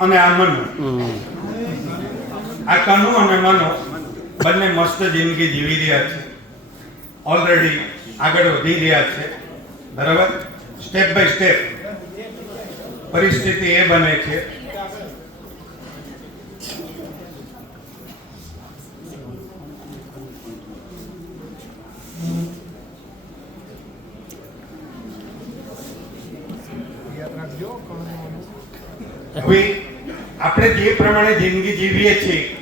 અને આ મનો. આ કનુ અને મનો બંને મસ્ત જિંદગી જીવી રહ્યા છે. ઓલરેડી આગળ વધી રહ્યા છે. બરાબર? સ્ટેપ બાય સ્ટેપ પરિસ્થિતિ એ બને છે. હવે આપણે જે પ્રમાણે જિંદગી જીવીએ છીએ,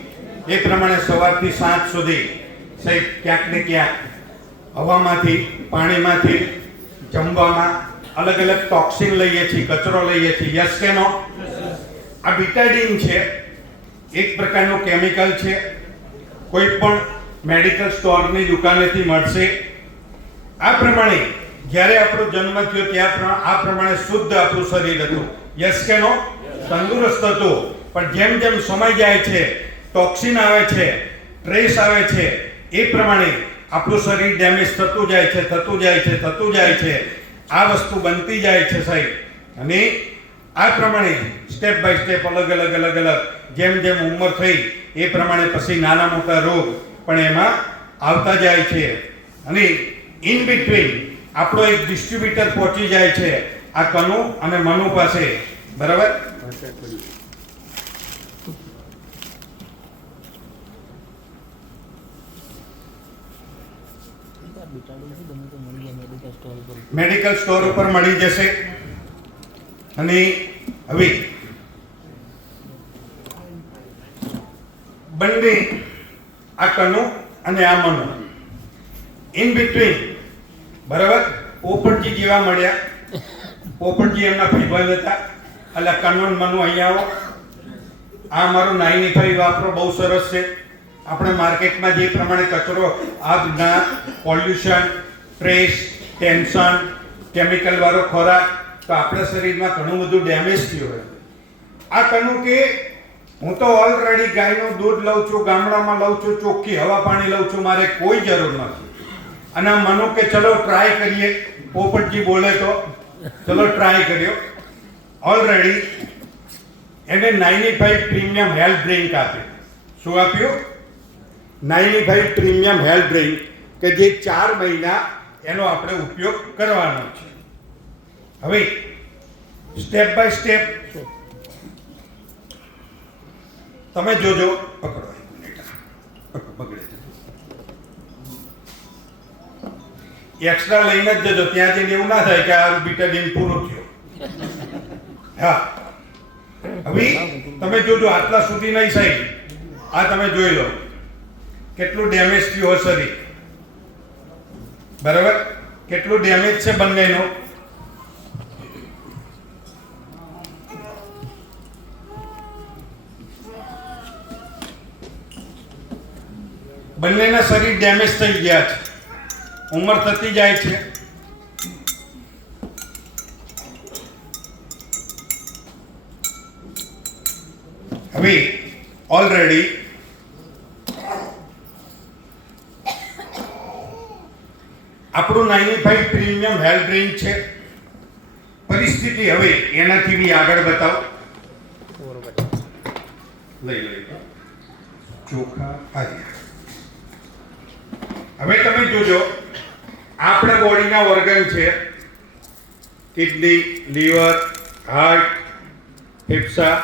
એ પ્રમાણે સવારથી સાંજ સુધી, સાહેબ, ક્યાંક ને ક્યાંક હવામાંથી, પાણીમાંથી, જમવામાં અલગ અલગ ટોક્સિન લઈએ છીએ, કચરો લઈએ છીએ. યસ કે નો? આ બિટાડીન છે, એક પ્રકારનું કેમિકલ છે. કોઈ પણ મેડિકલ સ્ટોરની દુકાનેથી મળશે. આ પ્રમાણે જ્યારે આપણો જન્મ થયો, ત્યાં આ પ્રમાણે શુદ્ધ આપણું શરીર હતું. યસ કે નો? તંદુરસ્ત હતું. પણ જેમ જેમ સમય જાય છે ટોક્સિન આવે છે ટ્રેસ આવે છે, એ પ્રમાણે આપણું શરીર ડેમેજ થતું જાય છે, થતું જાય છે, થતું જાય છે, આ વસ્તુ બનતી જાય છે સાહેબ. અને આ પ્રમાણે સ્ટેપ બાય સ્ટેપ અલગ અલગ અલગ અલગ જેમ જેમ ઉંમર થઈ, એ પ્રમાણે પછી નાના મોટા રોગ પણ એમાં આવતા જાય છે. અને ઇન બિટવીન આપણો એક ડિસ્ટ્રીબ્યુટર પહોંચી જાય છે, આ કનુ અને મનુ પાસે. બરાબર. મેડિકલ સ્ટોર ઉપર મળી જશે. અને હવે બંને આ કનુ અને આ મનુ. ઇન બિટવીન બરાબર? પોપટજી જેવા મળ્યા. પોપટજી એમના ભાઈબંધ હતા. એટલે કનુ મનુ અહીંયા આવો. આ મારું નાઈની ફાઈવ વાપરો, બહુ સરસ છે. આપણે માર્કેટમાં જે પ્રમાણે કચરો આ ના પોલ્યુશન સ્ટ્રેસ ટેન્શન, કેમિકલવાળો ખોરાક, તો આપણા શરીરમાં ઘણું બધું ડેમેજ થયું હોય. આ કનું કે હું તો ઓલરેડી ગાયનું દૂધ લઉં છું, ગામડામાં લઉં છું, ચોખ્ખી હવા પાણી લઉં છું, મારે કોઈ જરૂર નથી. અને મનુ કે ચલો ટ્રાય કરીએ, પોપટજી બોલે તો, ચલો ટ્રાય કર્યો. ઓલરેડી એને ninety five premium health drink આપ્યું શું આપ્યું? Ninety five premium health drink કે જે ચાર મહિના એનો આપણે ઉપયોગ કરવાનો છે. હવે, સ્ટેપ બાય સ્ટેપ તમે જોજો, પકડો. એક્સ્ટ્રા લઈને જ જજો, ત્યાં જઈને એવું ના થાય કે આ બીટાડીન પૂરું થયો. હા. હવે, તમે જોજો, આટલા સુધી નહીં સાહેબ આ તમે જોઈ લો. કેટલું ડેમેજ થયું હશે શરીર? બરાબર? કેટલું ડેમેજ છે બંનેનું? બંનેના શરીર ડેમેજ થઈ ગયા છે. ઉંમર થતી જાય છે. હવે ઓલરેડી આપણું ninety five premium health drink છે. પરિસ્થિતિ હવે એનાથી બી આગળ બતાવો. લઈ લઈ ચોખા આવ્યા હવે તમે જોજો, આપણા બોડીના ઓર્ગન છે. કિડની, લીવર, હાર્ટ, ફેફસા.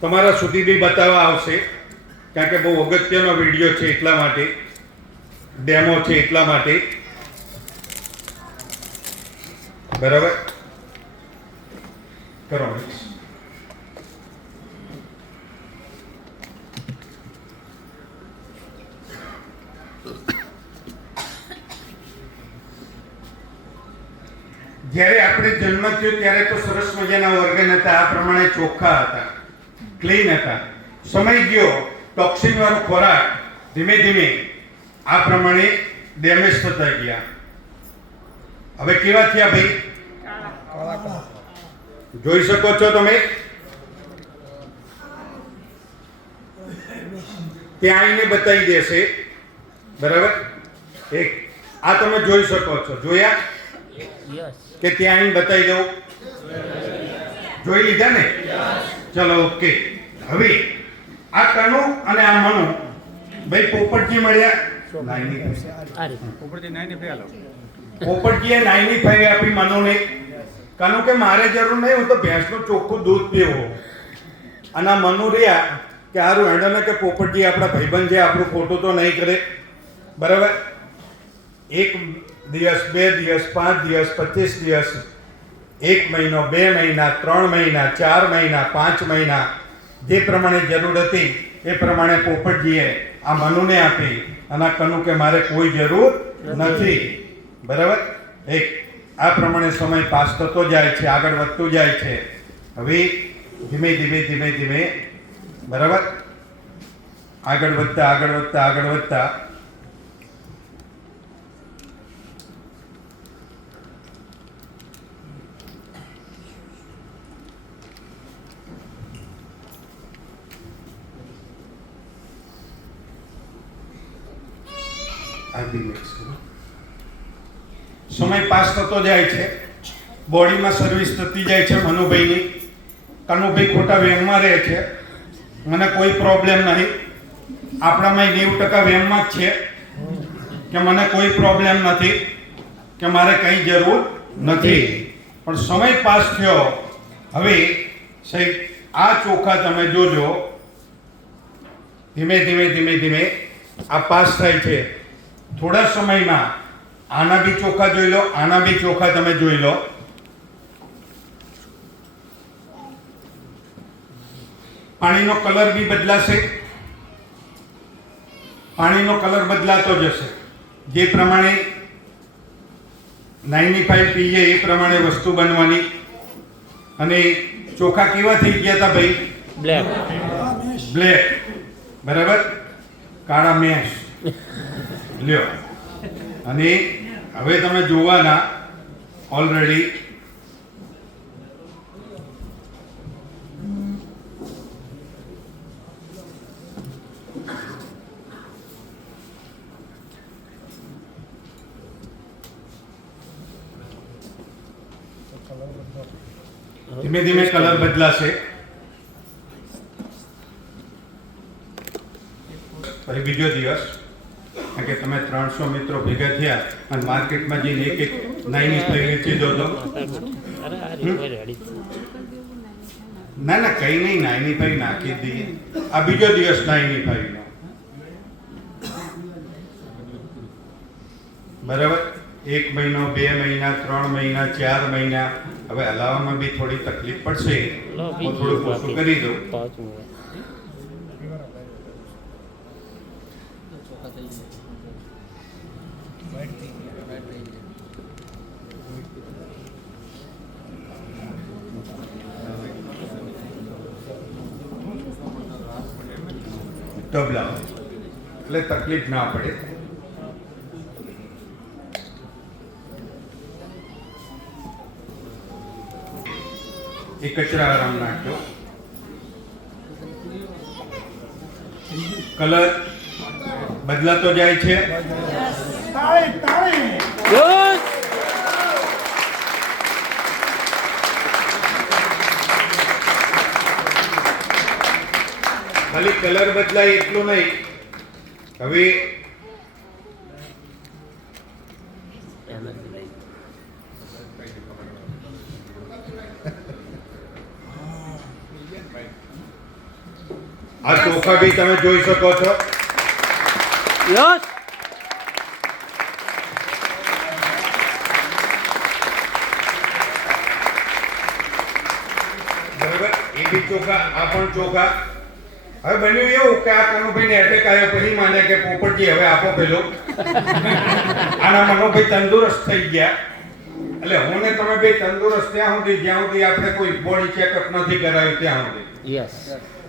તમારા સુધી બી બતાવવા આવશે, કારણ કે બહુ અગત્યનો વીડિયો છે એટલા માટે. ડેમો છે એટલા માટે. બરાબર? કરો જ્યારે આપણે જન્મ થયો ત્યારે તો સરસ મજાના ઓર્ગન હતા. આ પ્રમાણે ચોખ્ખા હતા. ક્લીન હતા. સમય ગયો. ટોક્સિન વાળો ખોરાક ધીમે ધીમે આ પ્રમાણે ડેમેજ થતા ગયા. હવે કેવા થયા ભાઈ? જોઈ શકો છો તમે. ત્યાં આવીને બતાવી દેશે. બરાબર? એક. આ તમે જોઈ શકો છો. જોયા? કે ત્યાં આવીને બતાવી દઉં. જોઈ લીધા ને? ચલો ઓકે. હવે આ કણું અને આ મનુ ભાઈ પોપટજી મળ્યા. પોપટજીએ નાઈની ફાઈવ આપી મનોને. કારણ કે મારે જરૂર નહીં હું તો ભેંસનું ચોખ્ખું દૂધ પીવો. અને આ મનુ રહ્યા કે સારું એણે ને કે પોપટજી આપણા ભાઈબંધ છે આપણું ખોટું તો નહીં કરે. બરાબર? એક દિવસ બે દિવસ પાંચ દિવસ પચીસ દિવસ એક મહિનો બે મહિના ત્રણ મહિના ચાર મહિના પાંચ મહિના જે પ્રમાણે જરૂર હતી એ પ્રમાણે પોપટજીએ આ મનુને આપી અને કનુ કે મારે કોઈ જરૂર નથી. બરાબર? એક આ પ્રમાણે સમય પાસ થતો જાય છે આગળ વધતું જાય છે. હવે ધીમે ધીમે ધીમે ધીમે બરાબર? આગળ વધતા આગળ વધતા આગળ વધતા સમય પાસ થતો જાય છે. બોડીમાં સર્વિસ થતી જાય છે મનુભાઈની. કનુભાઈ ખોટા વેમમાં રહે છે. મને કોઈ પ્રોબ્લેમ નહીં. આપણામાં નેવું ટકા વેમમાં જ છે કે મને કોઈ પ્રોબ્લેમ નથી, કે મારે કંઈ જરૂર નથી. પણ સમય પાસ થયો. હવે સાહેબ, આ ચોખા તમે જોજો. ધીમે ધીમે ધીમે ધીમે આ પાસ થાય છે. થોડા સમયમાં આના બી ચોખા જોઈ લો આના બી ચોખા તમે જોઈ લો. પાણીનો કલર બી બદલાશે. પાણીનો કલર બદલાતો જશે. જે પ્રમાણે નાઇન્ટી ફાઈવ પીએ એ પ્રમાણે વસ્તુ બનવાની. અને ચોખા કેવા થઈ ગયા હતા ભાઈ? બ્લેક. બ્લેક. બરાબર? કાળા મેશ. લ્યો. અને હવે તમે જોવાના ઓલરેડી ધીમે ધીમે કલર બદલાશે. પછી બીજો દિવસ. કે તમે ત્રણસો મિત્રો ભેગા થયા અને માર્કેટમાં જઈને એક એક નાઈની ફાઈવ વેચી દો તો? ના ના કઈ નહીં નાઈની ફાઈવ નાખી દઈએ. આ બીજો દિવસ નાઈની ફાઈવનો બરાબર? એક મહિનો બે મહિના ત્રણ મહિના ચાર મહિના. હવે હલાવવામાં બી થોડી તકલીફ પડશે. હું થોડું ઓછું કરી દઉં. પાંચ મિનિટ તબલા એટલે તકલીફ ના પડે એ કચરા આરામ નાખજો કલર બદલાતો જાય છે. ખાલી કલર બદલાય એટલું નહીં હવે આ ચોખા બી તમે જોઈ શકો છો Yes. બરાબર? એ બી ચોખા આ પણ ચોખા. હવે બન્યું એવું કે આ કનુભાઈ ને એટેક આવ્યો પછી માને કે પોપટજી હવે આપો પેલો. આના મનોભાઈ તંદુરસ્ત થઈ ગયા. એટલે હું ને તમે બે તંદુરસ્ત ત્યાં સુધી જ્યાં સુધી આપણે કોઈ બોડી ચેકઅપ નથી કરાયું ત્યાં સુધી.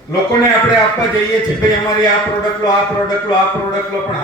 લોકોને આપણે આપવા જઈએ છીએ, ભાઈ અમારી આ પ્રોડક્ટ લો, આ પ્રોડક્ટ લો, આ પ્રોડક્ટ લો, પણ